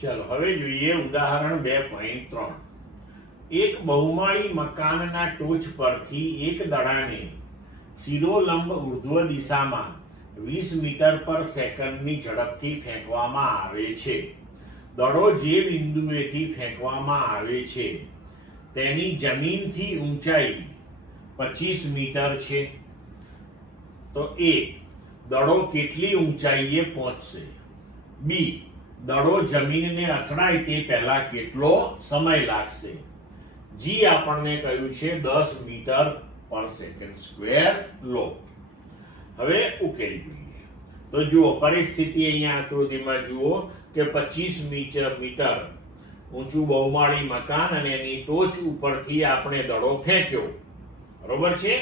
ચલો હવે જોઈએ ઉદાહરણ 2.3. એક બહુમાળી મકાનના ટોચ પરથી એક દડાને શિરોલંબ ઉર્ધ્વ દિશામાં 20 મીટર પર સેકન્ડની ઝડપથી ફેંકવામાં આવે છે. દડો જે બિંદુએથી ફેંકવામાં આવે છે તેની જમીનથી ઊંચાઈ 25 મીટર છે. તો એ દડો કેટલી ઊંચાઈએ પહોંચશે? બી, દડો જમીનને અથડાય તે પહેલા કેટલો સમય લાગશે? જી આપણને કહ્યું છે 10 મીટર પર સેકન્ડ સ્ક્વેર લો. હવે ઉકેલ જોઈએ. તો જુઓ પરિસ્થિતિ અહીંયા આકૃતિમાં જુઓ કે 25 મીટર ઊંચું બહુમાળી મકાન અને એની ટોચ ઉપરથી આપણે દડો ફેંક્યો, બરોબર છે.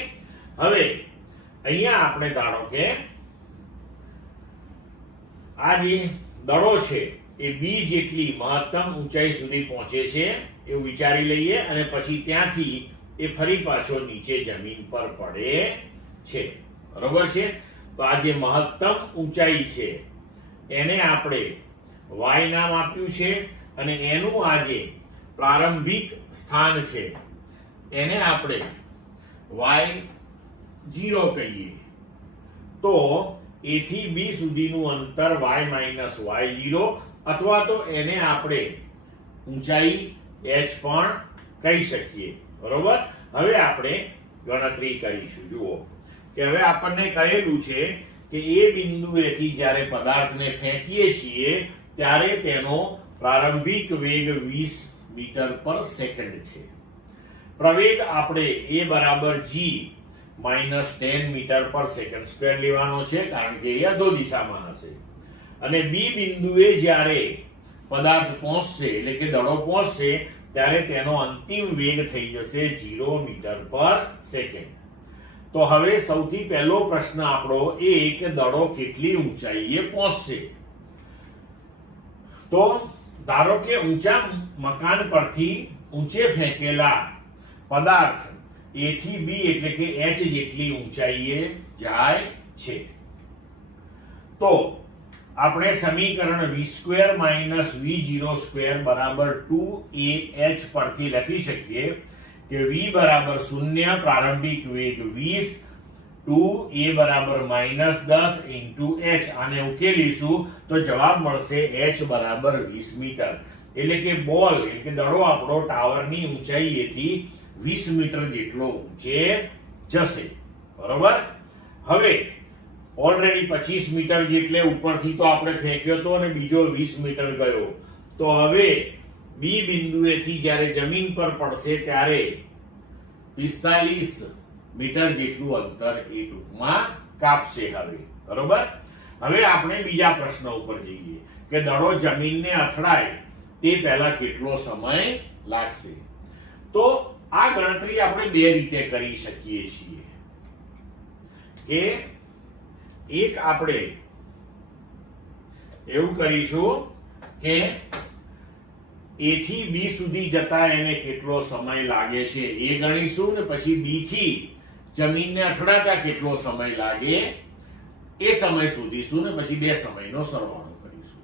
હવે અહીંયા આપણે ધારો કે આ જે દડો છે એ બી જેટલી મહત્તમ ઊંચાઈ સુધી પહોંચે છે એવું વિચારી લઈએ અને પછી ત્યાંથી એ ફરી પાછો નીચે જમીન પર પડે છે, બરોબર છે. તો આ જે મહત્તમ ઊંચાઈ છે એને આપણે y નામ આપ્યું છે અને એનું આ જે પ્રારંભિક સ્થાન છે એને આપણે y0 કહીએ. તો a થી b સુધીનું અંતર y - y0 અથવા તો એને આપણે ઊંચાઈ h પણ કહી શકીએ, બરોબર. હવે આપણે ગણતરી કરીશું. જુઓ કે હવે આપણને કહેલું છે કે એ બિંદુએથી જ્યારે પદાર્થને ફેંકીએ છીએ ત્યારે તેનો પ્રારંભિક વેગ 20 મીટર પર સેકન્ડ છે. પ્રવેગ આપણે a બરાબર g -10 મીટર પર સેકન્ડ સ્ક્વેર લેવાનો છે કારણ કે એ અધો દિશામાં હશે. અને બી બિંદુએ જ્યારે પદાર્થ પહોંચશે એટલે કે દડો પહોંચશે ત્યારે તેનો અંતિમ વેગ થઈ જશે 0 મીટર પર સેકન્ડ. તો હવે સૌથી પહેલો પ્રશ્ન આપણો એ કે દડો કેટલી ઊંચાઈએ પહોંચશે. તો ધારો કે ઊંચા મકાન પરથી ઊંચે ફેંકેલા પદાર્થ a થી b એટલે કે h જેટલી ઊંચાઈએ જાય છે. તો આપણે સમીકરણ v² - v02 બરાબર 2ah પરથી લખી શકીએ કે v બરાબર 0 પ્રારંભિક વેગ 20 2a બરાબર -10 into h. આને ઉકેલીશું તો જવાબ મળશે h બરાબર 20 મીટર. એટલે કે બોલ એટલે કે દડો આપણો ટાવરની ઊંચાઈએથી 20 મીટર જેટલો ઊંચે જશે, બરોબર. હવે ઓલરેડી 25 મીટર જેટલે ઉપરથી તો આપણે ફેંક્યો તો અને બીજો 20 મીટર ગયો. તો હવે બી બિંદુએથી જ્યારે જમીન પર પડશે ત્યારે 45 મીટર જેટલું અંતર એ ટૂંકમાં કાપશે. હવે બરોબર. હવે આપણે બીજા પ્રશ્ન ઉપર જઈએ કે દડો જમીનને અથડાય તે પહેલા કેટલો સમય લાગશે. તો આ ગણતરી આપણે બે રીતે કરી શકીએ છીએ કે એક આપણે એવું કરીશું કે a થી b સુધી જતા એને કેટલો સમય લાગે છે એ ગણીશું ને પછી b થી જમીનને અથડાતા કેટલો સમય લાગે એ સમય શોધીશું ને પછી બે સમયનો સરવાળો કરીશું.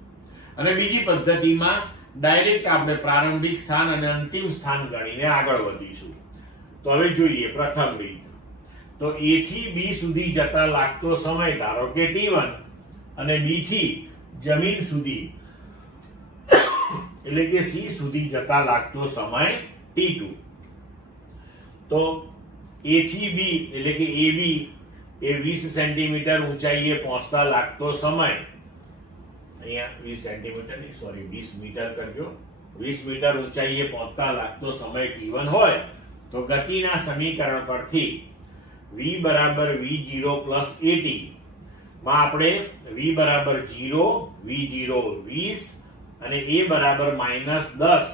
અને બીજી પદ્ધતિમાં ડાયરેક્ટ આપણે પ્રારંભિક સ્થાન અને અંતિમ સ્થાન ગણીને આગળ વધીશું. તો હવે જોઈએ પ્રથમ રીત. તો a થી b સુધી જતા લાગતો સમય ધારો કે t1 અને b થી જમીન સુધી એટલે કે c સુધી જતા લાગતો સમય t2. તો a થી b એટલે કે ab એ 20 સેન્ટીમીટર ઊંચાઈએ પહોંચતા લાગતો સમય અહીંયા 20 સેન્ટીમીટર નહીં સોરી 20 મીટર કરજો. 20 મીટર ઊંચાઈએ પહોંચતા લાગતો સમય t1 હોય તો ગતિના સમીકરણ પરથી v બરાબર v0 પ્લસ at માં આપણે v બરાબર 0 v0 20 અને a બરાબર -10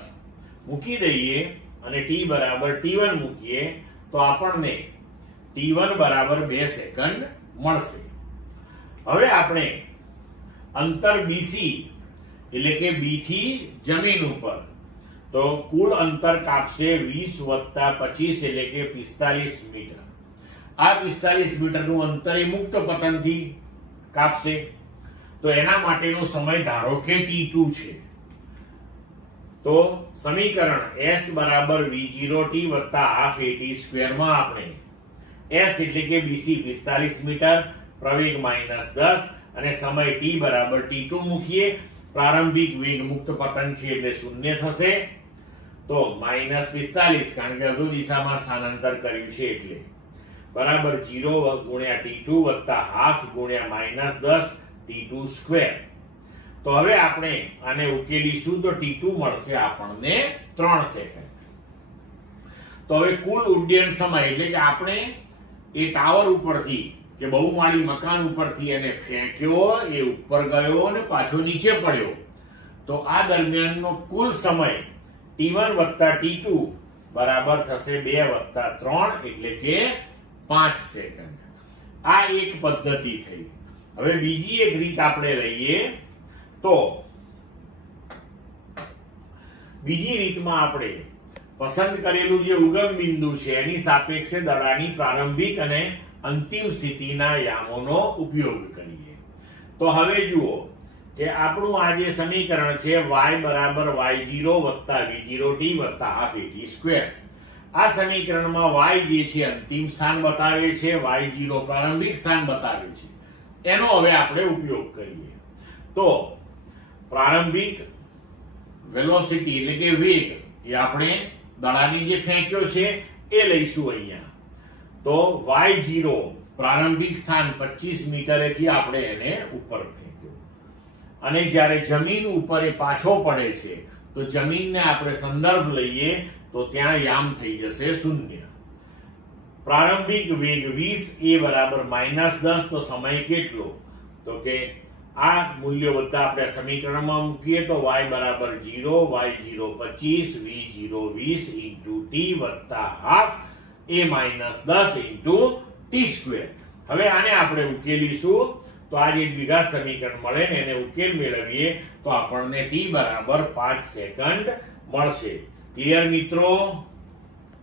મૂકી દઈએ અને t બરાબર t1 મૂકીએ તો આપણને t1 બરાબર 2 સેકન્ડ મળશે. હવે આપણે અંતર bc એટલે કે b થી જમીન ઉપર તો કુલ અંતર કાપશે 20 + 25 એટલે કે 45 મીટર. આ 45 મીટરનું અંતર એ મુક્ત પતનથી કાપશે. તો એના માટેનો સમય ધારો કે t2 છે તો સમીકરણ s બરાબર v0t વત્તા હાફ at સ્ક્વેર માં આપણે s એટલે કે bc 45 મીટર, પ્રવેગ -10 અને સમય t બરાબર t2 મૂકીએ. પ્રારંભિક વેગ મુક્ત પતન છે એટલે શૂન્ય થશે. તો -45 કારણ કે અડધો દિશામાં સ્થાનાંતર કર્યું છે એટલે બરાબર 0 ગુણ્યા t2 વત્તા હાફ ગુણ્યા -10 t2 સ્ક્વેર. તો હવે આપણે આને ઉકેલીશું તો t2 મળશે આપણને 3 સેકન્ડ. તો હવે કુલ ઉડ્ડયન સમય એટલે કે આપણે એ ટાવર ઉપરથી કે બહુમાળી મકાન ઉપરથી એને ફેંક્યો, એ ઉપર ગયો અને પાછો નીચે પડ્યો, તો આ દરમિયાનનો કુલ સમય t1 વત્તા t2 બરાબર થશે 2 વત્તા 3 એટલે કે 5 સેકન્ડ. આ એક પદ્ધતિ થઈ. હવે બીજી એક રીત આપણે લઈએ. તો બીજી રીતમાં આપણે પસંદ કરેલું જે ઉગમ બિંદુ છે એની સાપેક્ષે દડાની પ્રારંભિક અને અંતિમ સ્થિતિના યામોનો ઉપયોગ કરીએ. તો હવે જુઓ કે આપણું આ જે સમીકરણ છે y બરાબર y0 વત્તા v0t વત્તા હાફ at સ્ક્વેર. આ સમીકરણમાં y જે છે અંતિમ સ્થાન બતાવે છે, y0 પ્રારંભિક સ્થાન બતાવે છે. એનો હવે આપણે ઉપયોગ કરીએ. તો પ્રારંભિક વેલોસિટી એટલે કે વેગ એ આપણે દડાની જે ફેંક્યો છે એ લઈશું અહીંયા. તો y0 પ્રારંભિક સ્થાન 25 મીટરેથી આપણે એને ઉપર ફેંક્યો અને જ્યારે જમીન ઉપર એ પાછો પડે છે તો જમીનને આપણે સંદર્ભ લઈએ તો ત્યાં યામ થઈ જશે 0. પ્રારંભિક વેગ 20 એ બરાબર -10. તો સમય કેટલો? તો કે આ મૂલ્યો બધા આપણે સમીકરણમાં મૂકીએ તો y બરાબર 0, y0 25, v0 20 into t વત્તા half a -10 into t square. હવે આને આપણે ઉકેલીશું તો આ જે દ્વિઘાત સમીકરણ મળે ને એને ઉકેલ મેળવીએ તો આપણને t બરાબર 5 સેકન્ડ મળશે. ક્લિયર મિત્રો?